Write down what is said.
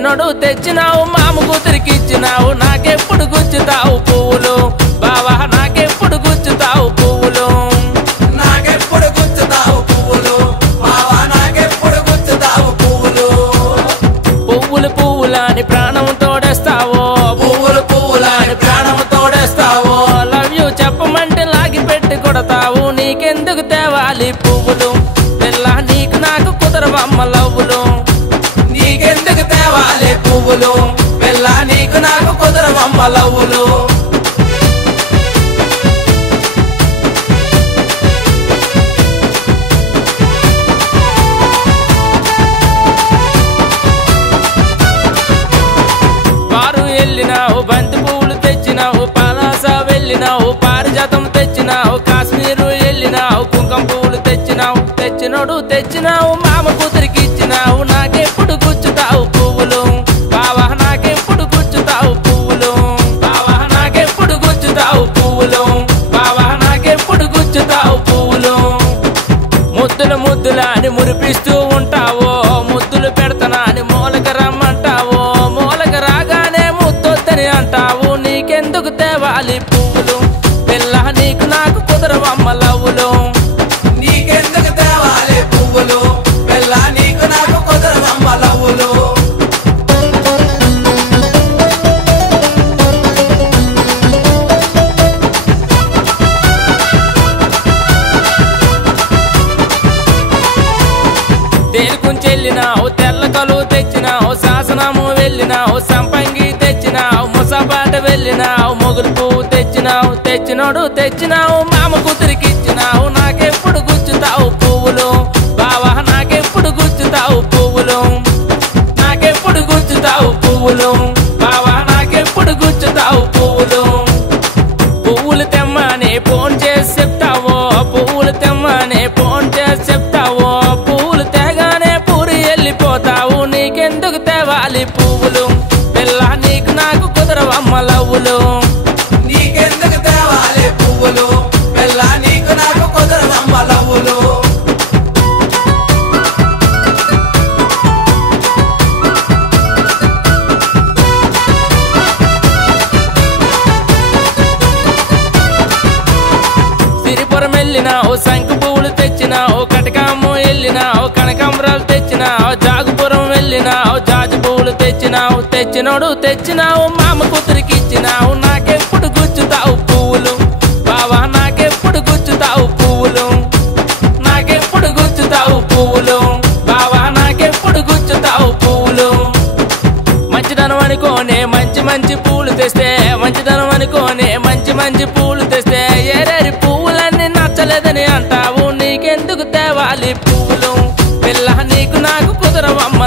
తెచ్చినోడు తెచ్చినావు మామ కూతురికి ఇచ్చినావు నాకెప్పుడు గుచ్చుతావు పువ్వులు బావా నాకెప్పుడు గుచ్చుతావు పువ్వులు నాకెప్పుడు గుచ్చుతావు పువ్వులు బావా నాకెప్పుడు గుచ్చుతావు పువ్వులు పువ్వులు పువ్వులని ప్రాణం తోడేస్తావో పువ్వులు పువ్వులని ప్రాణం తోడేస్తావు లవ్ యూ చెప్పమంటే లాగి పెట్టి కొడతావు నీకెందుకు తేవాలి పువ్వులు పిల్ల నీకు నాకు కుదరవమ్మ లవ్వులు నీకెందుకు తేవాలి పువ్వులు పిల్ల నీకు నాకు కుదరవమ్మ లవ్వులు వారు వెళ్ళినావు బంతి పువ్వులు తెచ్చినావు పలాస వెళ్ళినావు పారిజాతం తెచ్చినావు కాశ్మీరు వెళ్ళినావు కుంకుమ పువ్వులు తెచ్చినావు తెచ్చినోడు తెచ్చినావు మామ కూతురికి ఇచ్చినావు నాకెప్పుడు గుచ్చుతావు పువ్వులు బావా నాకెప్పుడు గుచ్చుతావు పువ్వులు బావా నాకెప్పుడు గుచ్చుతావు పువ్వులు బావా నాకెప్పుడు గుచ్చుతావు పువ్వులు ముద్దులు ముద్దులా అని మురిపిస్తూ ఉంటావో ముద్దులు పెడతానా అని మూలక రమ్మంటావో మూలక రాగానే ముద్దొద్దని అంటావు నీకెందుకు తేవాలి పువ్వులు పిల్ల నీకు నాకు కుదరవమ్మ లవ్వులు నీకెందుకు తేవాలి పువ్వులు పిల్ల నీకు నాకు కుదరవమ్మ లవ్వులు తేలుకుంచెళ్ళినావు తెల్ల కలువు తెచ్చినావు శాసనము వెళ్ళినావు సంపంగి తెచ్చినావు ముసాపాట వెళ్ళినావు మొగులు పువ్వు తెచ్చినావు తెచ్చినోడు తెచ్చినావు మామ కూతురికి ఇచ్చినావు నాకెప్పుడు గుచ్చుతావు పువ్వులు బావా నాకెప్పుడు గుచ్చుతావు పువ్వులు నాకెప్పుడు గుచ్చుతావు పువ్వులు బావా నాకెప్పుడు గుచ్చుతావు పువ్వులు పువ్వులు తెమ్మని ఫోన్ చేసి చెప్తావో పువ్వులు తెమ్మని ఫోన్ చేసి చెప్తావో పువ్వులు తేగానే పూరి వెళ్ళిపోతావు నీకెందుకు తేవాలి పువ్వులు పిల్ల నీకు నాకు కుదరవమ్మ లవ్వులు నీకెందుకు తేవాలి పువ్వులు పిల్ల నీకు నాకు కుదరవమ్మ లవ్వులు సిరిపురం వెళ్ళినావు శంకు పువ్వులు తెచ్చినావు కటకాము వెళ్ళినావు కనకాంబరాలు తెచ్చినావు జాగుపురం వెళ్ళినావు జాజి పువ్వులు తెచ్చినావు తెచ్చినోడు తెచ్చినావు మామ కూతురికి ఇచ్చినావు నాకెప్పుడు గుచ్చుతావు పువ్వులు బావా నాకెప్పుడు గుచ్చుతావు పువ్వులు నాకెప్పుడు గుచ్చుతావు పువ్వులు బావా నాకెప్పుడు గుచ్చుతావు పువ్వులు మంచిదనం అనుకోనే మంచి మంచి పూలు తెస్తే మంచిదనం అనుకోనే మంచి మంచి పూలు తెస్తే ఏరేరి పువ్వులన్నీ నచ్చలేదని అంటావు నీకెందుకు తేవాలి పువ్వులు పిల్ల నీకు నాకు కుదరవమ్మ